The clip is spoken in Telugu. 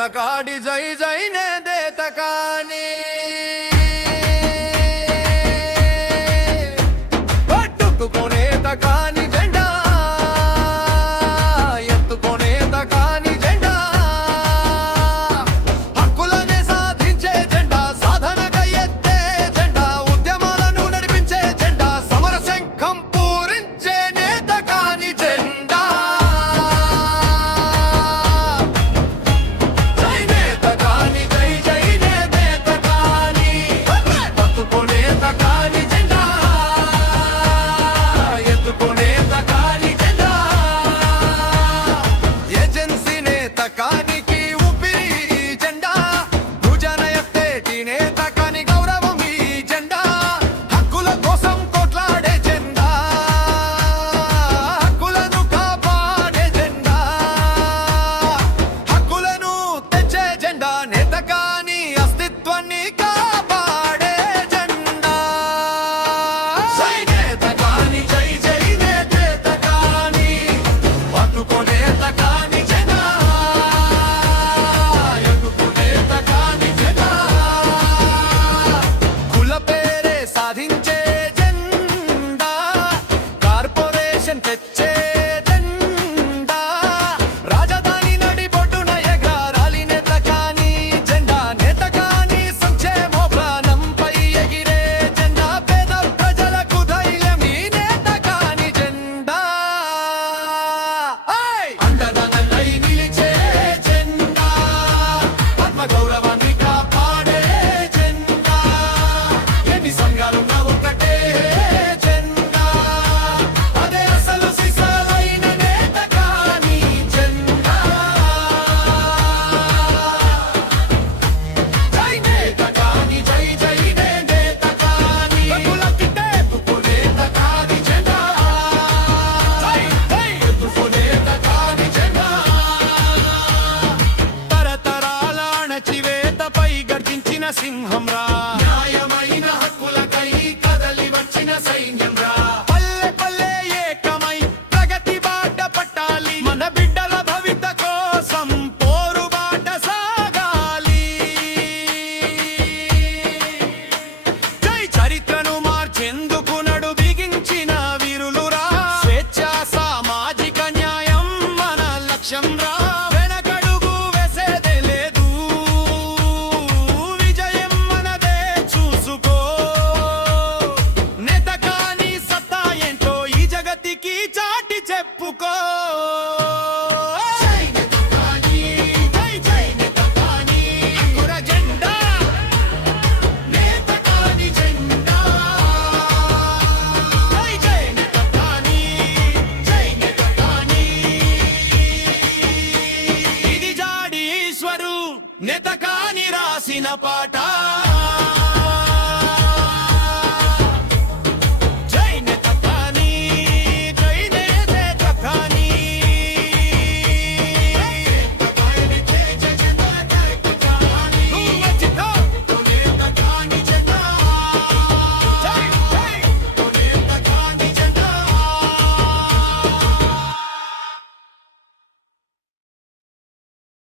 తకాడి జై జై నేదే తకాని పట్టుకునే తకాని జెండా ఎత్తుకునే తకాని జెండా హక్కులనే సాధించే జెండా సాధనగా ఎత్తే జెండా ఉద్యమాలను నడిపించే జెండా సమర శంఖం పూరించే నేత కాని జెండా జై నేత కాని జై జై నేత కాని పట్టుకునే తకాని జెండా ఎత్తుకునే తకాని జెండా ఏజెన్సీ నేత కానికి ఊపిరి ఈ జెండా భుజన ఎత్తేటి నేత కాని గౌరవం ఈ జెండా హక్కుల కోసం కొట్లాడే జెండా హక్కులను కాపాడే జెండా హక్కులను తెచ్చే జెండా నేత కాని అస్తిత్వాన్ని కాపాడే జెండా జై నేత కాని జై జై నేత కాని పట్టుకునే తకాని జెండా ఎత్తుకునే తకాని జెండా కుల పేరే సాధించే జెండా కార్పొరేషన్ తెచ్చే జెండా రాజధాని నడిబొడ్డున ఎగరాలి నేత కాని జెండా నేత కాని సంక్షేమ ప్రాణంపై ఎగిరే జెండా పేద ప్రజలకు ధైర్యం ఈ నేత కాని జెండా అండదండలై నిలిచే జెండా ఆత్మ గౌరవాన్ని కాపాడే జెండా ఎన్ని సంఘాలున్నా ఒక్కటే జెండా అదే అసలు సిసలైన నేత కాని జెండా జై నేత కాని జై జై నేత కాని బతులకితే పుకునే తకాని జెండా జై జై ఎత్తుకునే తకాని జెండా తరతరాల అణచివేతపై గర్జించిన సింహం రా న్యాయమైన హక్కులకై కదలి వచ్చిన సైన్యం రా పల్లె పల్లె ఏకమై ప్రగతి బాట పట్టాలి మన బిడ్డల భవిత కోసం పోరు బాట సాగాలి జై చరిత్రను మార్చేందుకు నడు బిగించిన వీరులురా స్వేచ్ఛ సామాజిక న్యాయం మన లక్ష్యం రా వెనకడుగు వేసేదే లేదు విజయం మనదే చూసుకో నేత కాని సత్తా ఏంటో ఈ జగతికి చాటి చెప్పుకో జై నేత కాని జై జై నేత కాని హక్కుల జెండా నేత కాని జెండా జై జై నేత కాని జై నేత కాని ఇది జాడి ఈశ్వరు నేత కాని రాసిన పాట